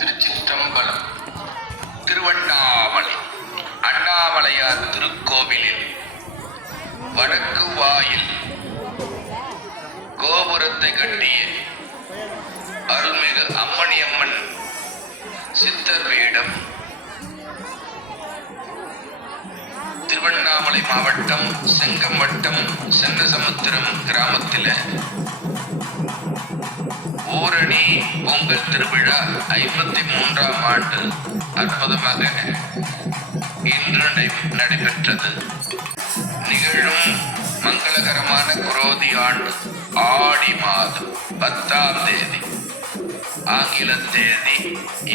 திருச்சிற்றம்பலம். திருவண்ணாமலை அண்ணாமலையார் திருக்கோவிலில் வடக்கு வாயில் கோபுரத்தை கட்டிய அருள்மிகு அம்மணியம்மன் சித்தர் வேடம் திருவண்ணாமலை மாவட்டம் செங்கம் வட்டம் சென்னசமுத்திரம் கிராமத்தில் ஊரணி பொங்கல் திருவிழா 53ஆம் ஆண்டு அற்புதமாக இன்று நடைபெற்றது. நிகழும் மங்களகரமான குரோதி ஆண்டு ஆடி மாதம் 10ஆம் தேதி, ஆங்கில தேதி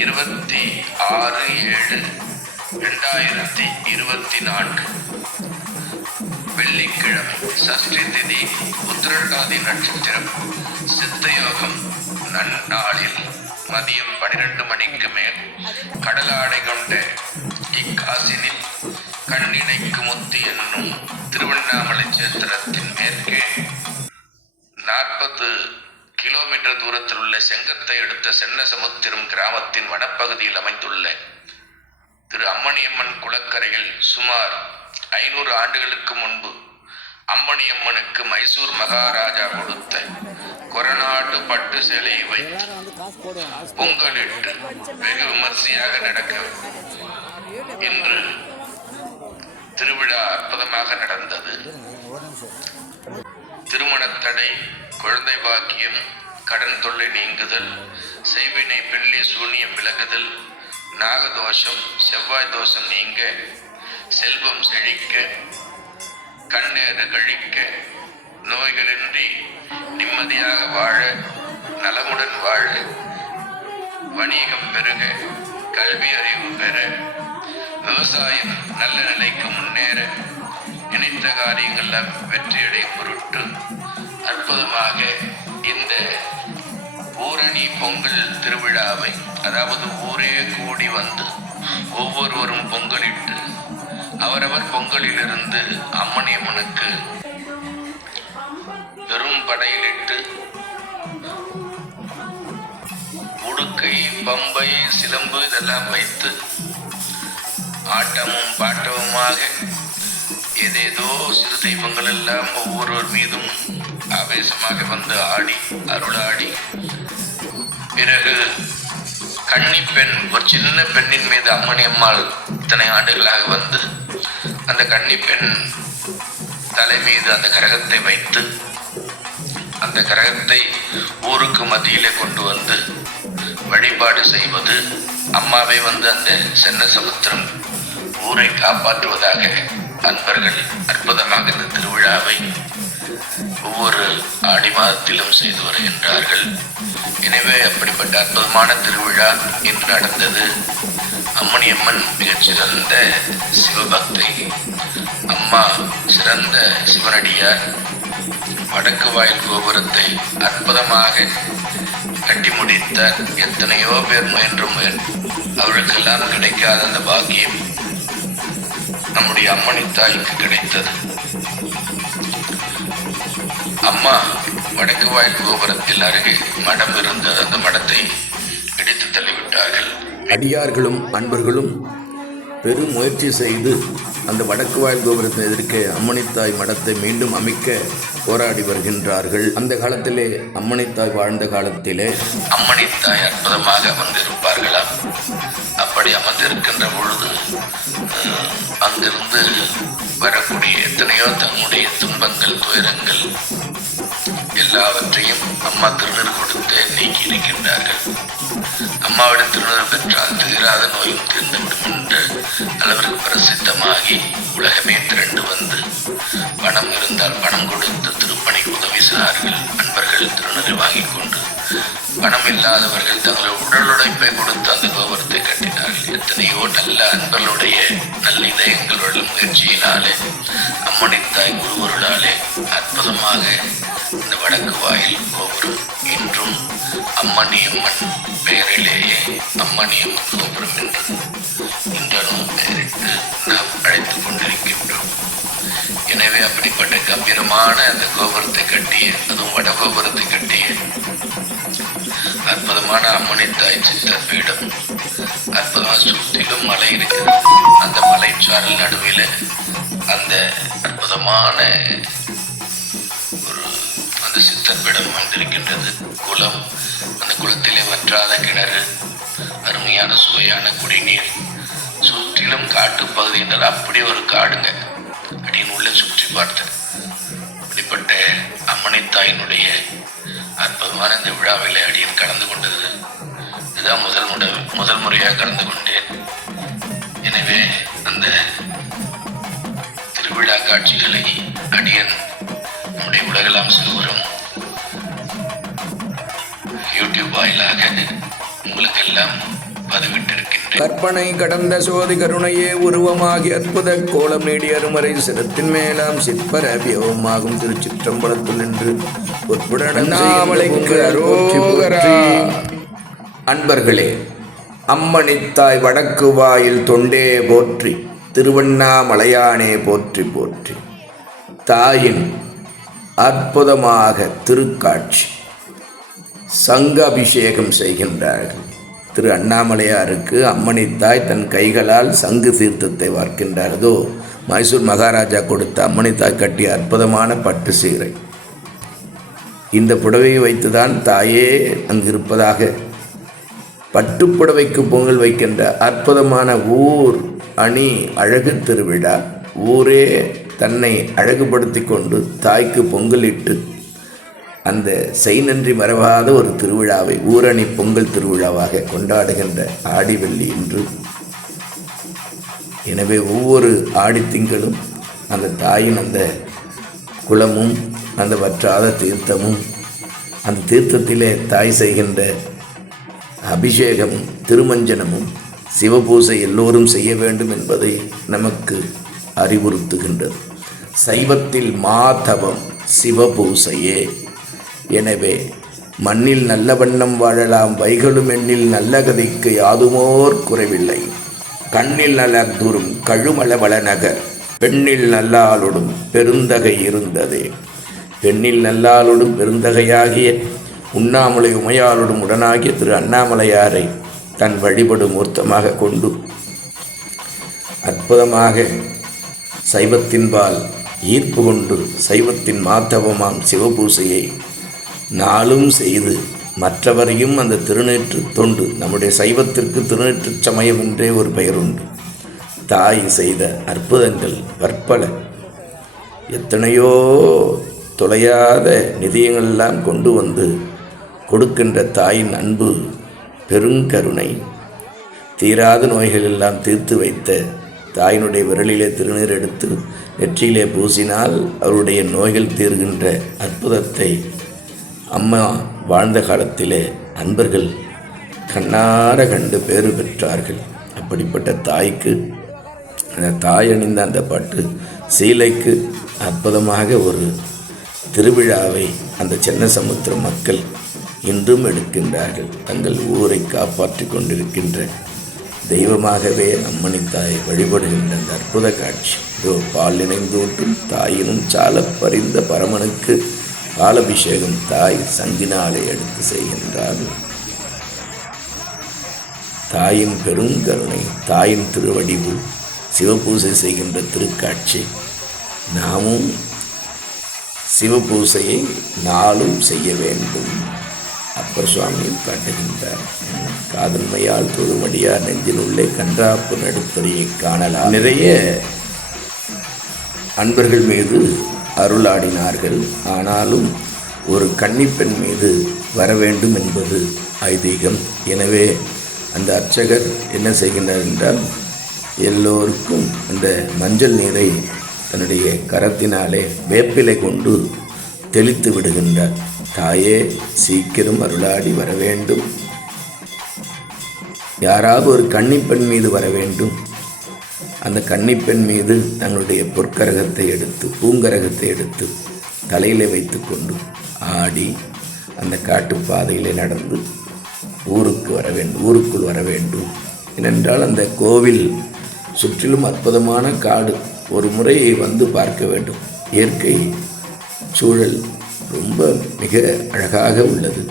26/7/2024 வெள்ளிக்கிழமை, சஷ்டி திதி, உத்திரட்டாதி நட்சத்திரம், சித்தயோகம். நன்னாளில் மதியம் 12 மணிக்கு மேல் கடலாடை கொண்ட இக்காசினில் கண்ணினைக்கு முத்தி என்னும் திருவண்ணாமலை சேத்திரத்தின் மேற்கே 40 கிலோமீட்டர் தூரத்தில் உள்ள செங்கத்தை அடுத்த சென்னசமுத்திரம் கிராமத்தின் வடப்பகுதியில் அமைந்துள்ள திரு அம்மணியம்மன் குளக்கரையில் சுமார் 500 ஆண்டுகளுக்கு முன்பு அம்மணியம்மனுக்கு மைசூர் மகாராஜா கொடுத்த கொரநாட்டு பட்டு சேலையை வைத்து பொங்கலிட்டு வெகு விமர்சையாக நடக்க இன்று திருவிழா அற்புதமாக நடந்தது. திருமணத்தடை, குழந்தை பாக்கியம், கடன் தொல்லை நீங்குதல், செய்வினை பெள்ளி சூனியம் விலகுதல், நாகதோஷம் செவ்வாய் தோஷம் நீங்க, செல்வம் செழிக்க, கண்ணேறு கழிக்க, நோய்களின்றி நிம்மதியாக வாழ, நலமுடன் வாழ, வணிகம் பெருக, கல்வி அறிவு பெற, விவசாயம் நல்ல நிலைக்கு முன்னேற, நினைத்த காரியங்கள் வெற்றியடையும் பொருட்டு அற்புதமாக இந்த ஊரணி பொங்கல் திருவிழாவை, அதாவது ஊரே கூடி வந்து ஒவ்வொருவரும் பொங்கலிட்டு அவரவர் பொங்கலிலிருந்து அம்மணியம்மனுக்கு பெரும் படையிலிட்டு உடுக்கை, பம்பை, சிலம்பு இதெல்லாம் வைத்து ஆட்டமும் பாட்டமுமாக ஏதேதோ சிறு தெய்வங்கள் எல்லாம் ஒவ்வொருவர் மீதும் ஆவேசமாக வந்து ஆடி அருளாடி, பிறகு கன்னிப்பெண், ஒரு சின்ன பெண்ணின் மீது அம்மணியம்மாள் இத்தனை ஆண்டுகளாக வந்து அந்த கன்னிப்பெண் தலை மீது அந்த கரகத்தை வைத்து அந்த கரகத்தை ஊருக்கு மத்தியிலே கொண்டு வந்து வழிபாடு செய்வது, அம்மாவை வந்து அந்த சென்னசமுத்திரம் ஊரை காப்பாற்றுவதாக அன்பர்கள் அற்புதமாக இந்த திருவிழாவை ஒவ்வொரு ஆடி மாதத்திலும் செய்து வருகின்றார்கள். எனவே அப்படிப்பட்ட அற்புதமான திருவிழா இன்று நடந்தது. அம்மணியம்மன் மிகச்சிறந்த சிவபக்தை, அம்மா சிறந்த சிவனடியார். வடக்கு வாயில் கோபுரத்தை அற்புதமாக கட்டி முடித்தார். எத்தனையோ பேர் முயன்றும் அவர்களுக்கெல்லாம் கிடைக்காத அந்த பாக்கியம் நம்முடைய அம்மணி தாய்க்கு கிடைத்தது. அம்மா வடக்கு வாயில் கோபுரத்தில் அருகே மடம் இருந்தது. அந்த மடத்தை இடித்து தள்ளிவிட்டார்கள். அடியார்களும் அன்பர்களும் பெரும் முயற்சி செய்து அந்த வடக்கு வாயில் கோபுரத்தை எதிர்க்க அம்மணித்தாய் மடத்தை மீண்டும் அமைக்க போராடி வருகின்றார்கள். அந்த காலத்திலே அம்மணித்தாய் வாழ்ந்த காலத்திலே அம்மணித்தாய் அற்புதமாக அமர்ந்திருப்பார்களாம். அப்படி அமர்ந்திருக்கின்ற பொழுது அங்கிருந்து வரக்கூடிய எத்தனையோ தன்னுடைய துன்பங்கள், துயரங்கள் எல்லாவற்றையும் அம்மா திருநீர் கொடுத்து நீக்கி இருக்கின்றார்கள். அம்மாவிடம் திருநீர் பெற்றால் தீராத நோயும் தீர்ந்துவிடும் என்ற அளவிற்கு பிரசித்தமாகி உலகமே திரண்டு வந்து பணம் இருந்தால் பணம் கொடுத்து திருப்பணிக்கு உதவி செய்தார்கள். அன்பர்கள் திருநீரை வாங்கிக் கொண்டு, பணம் இல்லாதவர்கள் தங்கள் உடல் உழைப்பை கொடுத்து அந்த கோபுரத்தை கட்டினார்கள். எத்தனையோ நல்ல அன்பர்களுடைய நல்ல இதயங்களோட முயற்சியினாலே, அம்மணித்தாய் குருவருளாலே அற்புதமாக இந்த வடக்கு வாயில் கோபுரம் இன்றும் அம்மணியம்மன் பெயரிலேயே அம்மணியம்மன் கோபுரம் என்று இன்றனும் பெயரிட்டு நாம் அழைத்துக் கொண்டிருக்கின்றோம். எனவே அப்படிப்பட்ட கம்பீரமான அந்த கோபுரத்தை கட்டிய, அதுவும் வடகோபுரத்தை கட்டிய அற்புதமான அம்மனித்தாய் சித்தர் பீடம். அற்புதமாக சுற்றிலும் மலை இருக்குது. அந்த மலைச்சாரல் நடுவில் அந்த அற்புதமான ஒரு அந்த சித்தர் பீடம் அமைந்திருக்கின்றது. குளம், அந்த குளத்திலே வற்றாத கிணறு, அருமையான சுவையான குடிநீர், சுற்றிலும் காட்டுப்பகுதி என்றால் அப்படி ஒரு காடுங்க. அப்படின்னு உள்ள சுற்றி பார்த்தேன். அப்படிப்பட்ட அம்மனித்தாயினுடைய அற்புதமான இந்த விழாவிலே அடியன் கலந்து கொண்டது. இதுதான் முதல் முறையாக கலந்து கொண்டேன். எனவே அந்த திருவிழா காட்சிகளை அடியன் நம்முடைய உலகெல்லாம் செல்வரும் யூடியூப் வாயிலாக உங்களுக்கு எல்லாம் பதிவிட்டிருக்கின்றேன். கற்பனை கடந்த சோதி கருணையே உருவமாகி அற்புத கோலம் நீடி அருமறை சிரத்தின் மேலாம் சிற்பர வியவமாகும் திருச்சிற்றம்பலத்தில் நின்று அண்ணாமலைக்கு அரோகரா. அன்பர்களே, அம்மனித்தாய் வடக்கு வாயில் தொண்டே போற்றி, திருவண்ணாமலையானே போற்றி போற்றி. தாயின் அற்புதமாக திருக்காட்சி. சங்க அபிஷேகம் செய்கின்றார்கள். திரு அண்ணாமலையாருக்கு அம்மனித்தாய் தன் கைகளால் சங்கு தீர்த்தத்தை வார்க்கின்றாரதோ மைசூர் மகாராஜா கொடுத்த அம்மனித்தாய் கட்டிய அற்புதமான பட்டு சீரை. இந்த புடவையை வைத்துதான் தாயே அங்கு இருப்பதாக பட்டுப்புடவைக்கு பொங்கல் வைக்கின்ற அற்புதமான ஊர் அணி அழகு திருவிழா. ஊரே தன்னை அழகுபடுத்தி கொண்டு தாய்க்கு பொங்கலிட்டு அந்த செய்நன்றி மறவாத ஒரு திருவிழாவை ஊரணி பொங்கல் திருவிழாவாக கொண்டாடுகின்ற ஆடிவெள்ளி இன்று. எனவே ஒவ்வொரு ஆடித்திங்களும் அந்த தாயின் அந்த குளமும் அந்த வற்றாத தீர்த்தமும் அந்த தீர்த்தத்திலே தாய் செய்கின்ற அபிஷேகமும் திருமஞ்சனமும் சிவபூசை எல்லோரும் செய்ய வேண்டும் என்பதை நமக்கு அறிவுறுத்துகின்றது. சைவத்தில் மாதவம் சிவபூசையே. எனவே மண்ணில் நல்ல வண்ணம் வாழலாம், வைகளும் எண்ணில் நல்ல கதைக்கு யாதுமோர் குறைவில்லை. கண்ணில் நலர்துரும் கழுமள வளநகர், பெண்ணில் நல்லாளொடும் பெருந்தகை இருந்ததே. பெண்ணில் நல்லாளொடும் பெருந்தகையாகிய உண்ணாமலை உமையாளொடும் உடனாகிய திரு அண்ணாமலையாரை தன் வழிபடும் மூர்த்தமாக கொண்டு அற்புதமாக சைவத்தின்பால் ஈர்ப்பு கொண்டு சைவத்தின் மாத்தவமாம் சிவபூசையை நாளும் செய்து மற்றவரையும் அந்த திருநேற்று தொண்டு. நம்முடைய சைவத்திற்கு திருநேற்று சமயம் என்றே ஒரு பெயர் உண்டு. தாய் செய்த அற்புதங்கள் பற்பல. எத்தனையோ தொலையாத நிதியங்களெல்லாம் கொண்டு வந்து கொடுக்கின்ற தாயின் அன்பு பெருங்கருணை. தீராத நோய்கள் எல்லாம் தீர்த்து வைத்த தாயினுடைய விரலிலே திருநீர் எடுத்து நெற்றியிலே பூசினால் அவருடைய நோய்கள் தீர்கின்ற அற்புதத்தை அம்மா வாழ்ந்த காலத்திலே அன்பர்கள் கண்ணார கண்டு பேறு பெற்றார்கள். அப்படிப்பட்ட தாய்க்கு அந்த தாய் அணிந்த அந்த பட்டு சீலைக்கு அற்புதமாக ஒரு திருவிழாவை அந்த சென்னசமுத்திர மக்கள் இன்றும் எடுக்கின்றார்கள். தங்கள் ஊரை காப்பாற்றி கொண்டிருக்கின்ற தெய்வமாகவே அம்மனித்தாயை வழிபடுகின்ற அந்த அற்புத காட்சி. இதோ பால் இணைந்தூட்டும் தாயினும் சால பறிந்த பரமனுக்கு பாலபிஷேகம் தாய் சங்கினாலே எடுத்து செய்கின்றார். தாயின் பெருங்கருணை, தாயின் திருவடிவு, சிவபூசை செய்கின்ற திருக்காட்சி. நாமும் சிவபூசையை நாளும் செய்ய வேண்டும். அப்பர் சுவாமியும் காட்டுகின்றார். காதன்மையால் தொழுமடியார் நெஞ்சினுள்ளே கன்றாப்பு நடுத்தறியை காணலாம். நிறைய அன்பர்கள் மீது அருளாடினார்கள். ஆனாலும் ஒரு கன்னிப்பெண் மீது வர வேண்டும் என்பது ஐதீகம். எனவே அந்த அர்ச்சகர் என்ன செய்கின்றார் என்றால் எல்லோருக்கும் அந்த மஞ்சள் நீரை தன்னுடைய கரத்தினாலே வேப்பிலை கொண்டு தெளித்து விடுகின்றார். தாயே சீக்கிரம் அருளாடி வர வேண்டும். யாராவது ஒரு கன்னிப்பெண் மீது வர வேண்டும். அந்த கன்னிப்பெண் மீது தங்களுடைய பொற்கரகத்தை எடுத்து பூங்கரகத்தை எடுத்து தலையிலே வைத்து கொண்டு ஆடி அந்த காட்டுப்பாதையிலே நடந்து ஊருக்கு வர வேண்டும், ஊருக்குள் வர வேண்டும். ஏனென்றால் அந்த கோவில் சுற்றிலும் அற்புதமான காடு. ஒரு முறை வந்து பார்க்க வேண்டும். இயற்கை சூழல் ரொம்ப மிக அழகாக உள்ளது.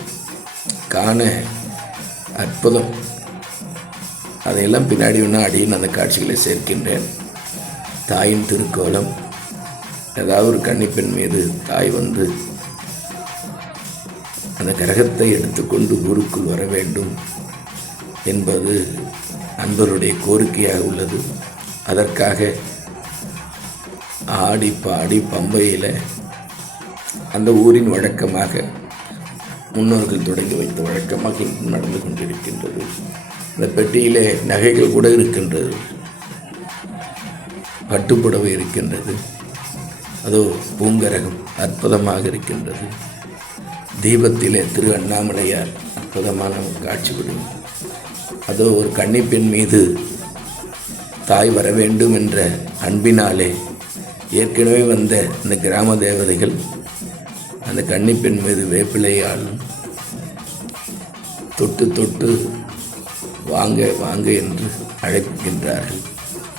காண அற்புதம். அதையெல்லாம் பின்னாடி ஒன்று அடியின் அந்த காட்சிகளை சேர்க்கின்றேன். தாயின் திருக்கோலம், ஏதாவது ஒரு கன்னிப்பெண் மீது தாய் வந்து அந்த கிரகத்தை எடுத்துக்கொண்டு ஊருக்குள் வர வேண்டும் என்பது அன்பருடைய கோரிக்கையாக உள்ளது. அதற்காக ஆடி பாடி பம்பையில் அந்த ஊரின் வழக்கமாக முன்னோர்கள் தொடங்கி வைத்த வழக்கமாக நடந்து கொண்டிருக்கின்றது. அந்த பெட்டியிலே நகைகள் கூட இருக்கின்றது, பட்டுப்புடவை இருக்கின்றது, அதோ பூங்கரகம் அற்புதமாக இருக்கின்றது. தீபத்திலே திரு அண்ணாமலையார் அற்புதமான காட்சி விடும். அதோ ஒரு கன்னிப்பெண் மீது தாய் வர வேண்டும் என்ற அன்பினாலே ஏற்கனவே வந்த இந்த கிராம தேவதைகள் அந்த கன்னிப்பெண் மீது வேப்பிலையால் தொட்டு தொட்டு வாங்க வாங்க என்று அழைக்கின்றார்கள்.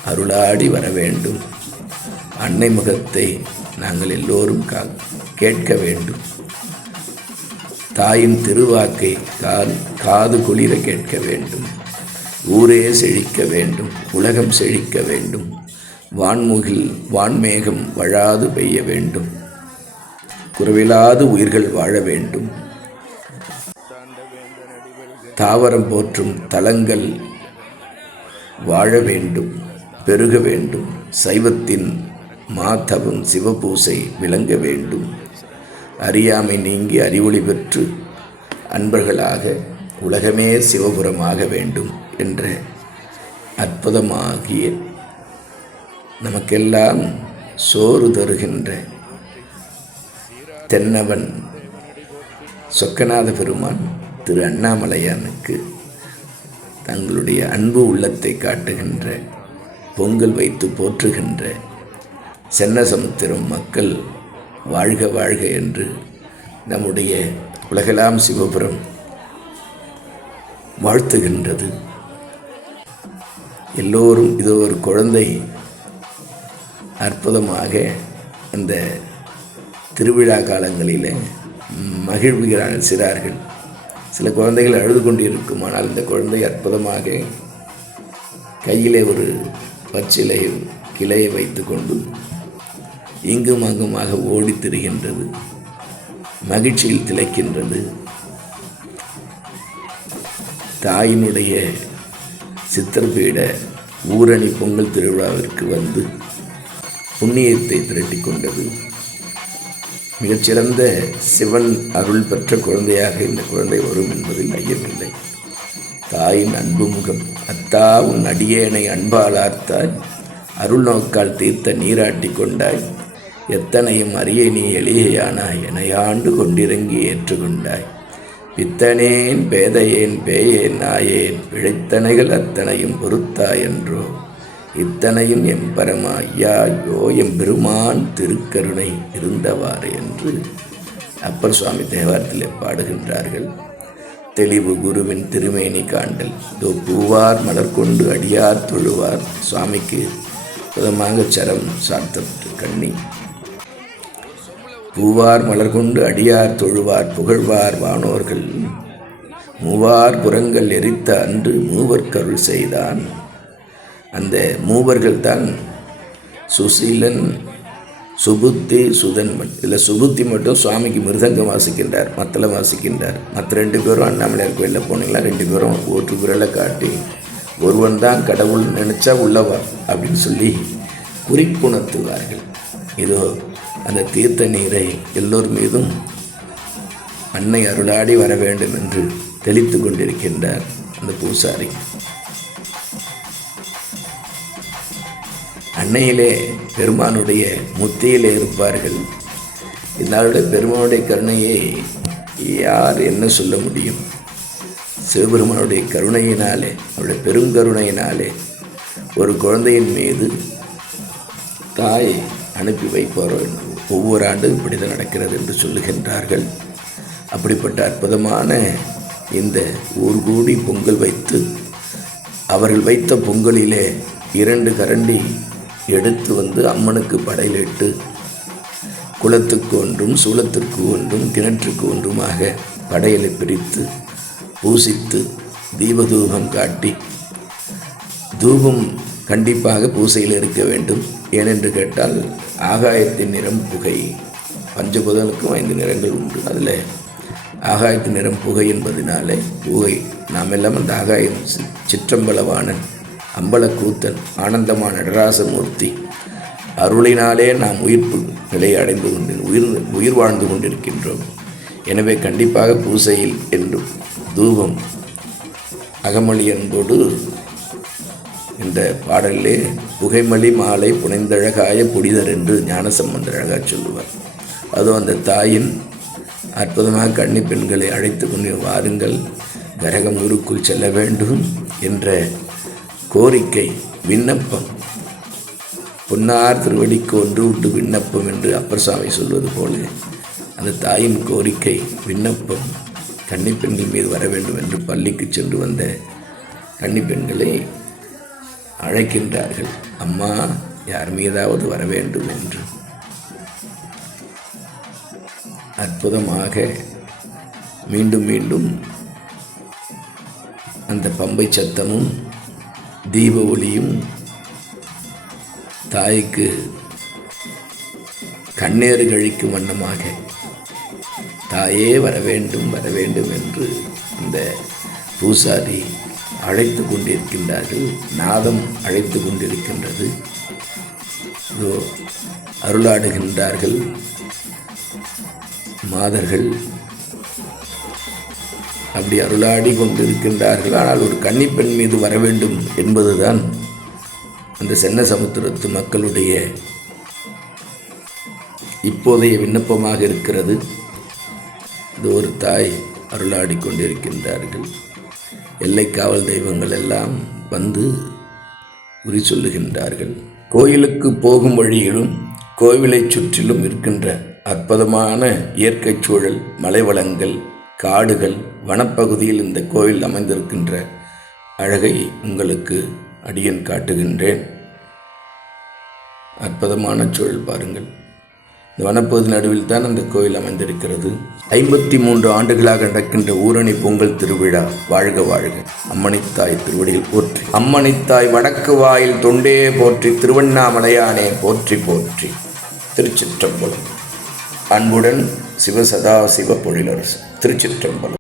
அருளாடி வர வேண்டும், அன்னை முகத்தை நாங்கள் எல்லோரும் கேட்க வேண்டும், தாயின் திருவாக்கை காது குளிர கேட்க வேண்டும், ஊரே செழிக்க வேண்டும், உலகம் செழிக்க வேண்டும், வான்மேகம் வழாது பெய்ய வேண்டும், குறைவில்லாது உயிர்கள் வாழ வேண்டும், தாவரம் போற்றும் தலங்கள் வாழ வேண்டும், பெருக வேண்டும், சைவத்தின் மாதவம் சிவபூசை விளங்க வேண்டும், அறியாமை நீங்கி அறிவொளி பெற்று அன்பர்களாக உலகமே சிவபுரமாக வேண்டும் என்ற அற்புதமாகிய நமக்கெல்லாம் சோறு தருகின்ற தென்னவன் சொக்கநாத பெருமான் திரு அண்ணாமலையானுக்கு தங்களுடைய அன்பு உள்ளத்தை காட்டுகின்ற, பொங்கல் வைத்து போற்றுகின்ற சென்னசமுத்திரம் மக்கள் வாழ்க வாழ்க என்று நம்முடைய உலகெல்லாம் சிவபுரம் வாழ்த்துகின்றது. எல்லோரும் இது ஒரு குழந்தை அற்புதமாக இந்த திருவிழா காலங்களில் மகிழ்வுகிறார்கள். சில குழந்தைகள் அழுது கொண்டிருக்கும், ஆனால் இந்த குழந்தை அற்புதமாக கையிலே ஒரு பச்சிலை கிளையை வைத்து கொண்டு இங்கும் அங்குமாக ஓடித் திரிகின்றது, மகிழ்ச்சியில் திளைக்கின்றது. தாயினுடைய சித்திரப்பீட ஊரணி பொங்கல் திருவிழாவிற்கு வந்து புண்ணியத்தை திரட்டி கொண்டது. மிகச்சிறந்த சிவன் அருள் பெற்ற குழந்தையாக இந்த குழந்தை வரும் என்பதில் ஐயமில்லை. தாயின் அன்பு முகம், அத்தா உன் அடியேனை அன்பாலார்த்தாய், அருள் நோக்கால் தீர்த்த நீராட்டி கொண்டாய், எத்தனையும் அறிய நீ எளியானாய், எனையாண்டு கொண்டிறங்கி ஏற்றுக்கொண்டாய், பித்தனேன் பேதையேன் பேயேன் நாயேன், பிழைத்தனைகள் அத்தனையும் பொறுத்தாய் என்றோ, இத்தனையும் எம் பரமா ஐயாயோ எம் பெருமான் திருக்கருணை இருந்தவாறு என்று அப்பர் சுவாமி தேவாரத்திலே பாடுகின்றார்கள். தெளிவு குருவின் திருமேனி காண்டல், தோ பூவார் மலர் கொண்டு அடியார் தொழுவார். சுவாமிக்கு புதமாக சரம் சாத்தப்பட்டு கண்ணி, பூவார் மலர் கொண்டு அடியார் தொழுவார் புகழ்வார் வானோர்கள், மூவார் புறங்கள் எரித்த அன்று மூவர்க்கருள் செய்தான். அந்த மூவர்கள் தான் சுசீலன், சுபுத்தி, சுதன்மன். இதில் சுபுத்தி மட்டும் சுவாமிக்கு மிருதங்கம் வாசிக்கின்றார், மத்தளம் வாசிக்கின்றார். மற்ற 2 பேரும் அண்ணாமலையார் கோயிலில் போனீங்களா 2 பேரும் ஓட்டு விரலை காட்டி ஒருவன் தான் கடவுள் நினச்சா உள்ளவா அப்படின்னு சொல்லி குறிப்புணர்த்துவார்கள். இதோ அந்த தீர்த்த நீரை எல்லோர் மீதும் அன்னை அருளாடி வர வேண்டும் என்று தெளித்து கொண்டிருக்கின்றார் அந்த பூசாரி. அன்னையிலே பெருமானுடைய முத்தியிலே இருப்பார்கள். இதனாலுடைய பெருமானுடைய கருணையை யார் என்ன சொல்ல முடியும்? சிவபெருமானுடைய கருணையினாலே, அவருடைய பெருங்கருணையினாலே ஒரு குழந்தையின் மீது தாய் அனுப்பி வைப்பாரோ ஒவ்வொரு ஆண்டும் இப்படிதான் நடக்கிறது என்று சொல்லுகின்றார்கள். அப்படிப்பட்ட அற்புதமான இந்த ஊர் கூடி பொங்கல் வைத்து, அவர்கள் வைத்த பொங்கலிலே 2 கரண்டி எடுத்து வந்து அம்மனுக்கு படையிலிட்டு, குளத்துக்கு ஒன்றும் சூளத்திற்கு ஒன்றும் கிணற்றுக்கு ஒன்றுமாக படையலை பிரித்து பூசித்து தீபதூபம் காட்டி, தூபம் கண்டிப்பாக பூசையில் இருக்க வேண்டும். ஏனென்று கேட்டால் ஆகாயத்தின் நிறம் புகை. பஞ்சபூதனுக்கும் 5 நிறங்கள் உண்டு. அதில் ஆகாயத்தின் நிறம் புகை என்பதனாலே புகை நாம் எல்லாம் அந்த ஆகாயம் சிற்றம்பலவாணன், அம்பலக்கூத்தன், ஆனந்தமான நடராசமூர்த்தி அருளினாலே நாம் உயிர்ப்பு நிலையை அடைந்து உயிர் வாழ்ந்து கொண்டிருக்கின்றோம். எனவே கண்டிப்பாக பூசையில் என்றும் தூபம் அகமளி என்போடு என்ற பாடலிலே புகைமலி மாலை புனைந்தழகாய புனிதர் என்று ஞானசம்பந்தர் அழகாக சொல்லுவார். அதுவும் அந்த தாயின் அற்புதமாக கன்னி பெண்களை அழைத்து கொண்டு வாருங்கள், கரகம் ஊருக்குள் செல்ல வேண்டும் என்ற கோரிக்கை, விண்ணப்பம், பொன்னார் திருவடிக்கு ஒன்று உண்டு விண்ணப்பம் என்று அப்பர் சுவாமி சொல்வது போல அந்த தாயின் கோரிக்கை, விண்ணப்பம் கன்னிப்பெண்கள் மீது வர வேண்டும் என்று பள்ளிக்கு சென்று வந்த கன்னிப்பெண்களை அழைக்கின்றார்கள். அம்மா, யார் மீதாவது வர வேண்டும் என்று. அற்புதமாக மீண்டும் மீண்டும் அந்த பம்பை சத்தமும் தீப ஒளியும் தாய்க்கு கண்ணீர் கழிக்கும் வண்ணமாக தாயே வர வேண்டும் வர வேண்டும் என்று இந்த பூசாரி அழைத்து கொண்டிருக்கின்றார்கள். நாதம் அழைத்து கொண்டிருக்கின்றது. இதோ அருளாடுகின்றார்கள் மாதர்கள். அப்படி அருளாடி கொண்டிருக்கின்றார்கள். ஆனால் ஒரு கன்னிப்பெண் மீது வர வேண்டும் என்பதுதான் அந்த சென்ன சமுத்திரத்து மக்களுடைய இப்போதைய விண்ணப்பமாக இருக்கிறது. இது ஒரு தாய் அருளாடி கொண்டிருக்கின்றார்கள். எல்லை காவல் தெய்வங்கள் எல்லாம் வந்து குறி சொல்லுகின்றார்கள். கோயிலுக்கு போகும் வழியிலும் கோவிலை சுற்றிலும் இருக்கின்ற அற்புதமான இயற்கை சூழல், மலைவளங்கள், காடுகள், வனப்பகுதியில் இந்த கோவில் அமைந்திருக்கின்ற அழகை உங்களுக்கு அடியன் காட்டுகின்றேன். அற்புதமான சூழல் பாருங்கள். இந்த வனப்பகுதி நடுவில் தான் அந்த கோவில் அமைந்திருக்கிறது. 53 ஆண்டுகளாக நடக்கின்ற ஊரணி பொங்கல் திருவிழா வாழ்க வாழ்க. அம்மணித்தாய் திருவடியில் போற்றி. அம்மணித்தாய் வடக்கு வாயில் தொண்டே போற்றி, திருவண்ணாமலையானே போற்றி போற்றி. திருச்சிற்றம்பலம். அன்புடன் சிவசதாசிவ பொழிலரசு. திருச்சிற்றம்பலம்.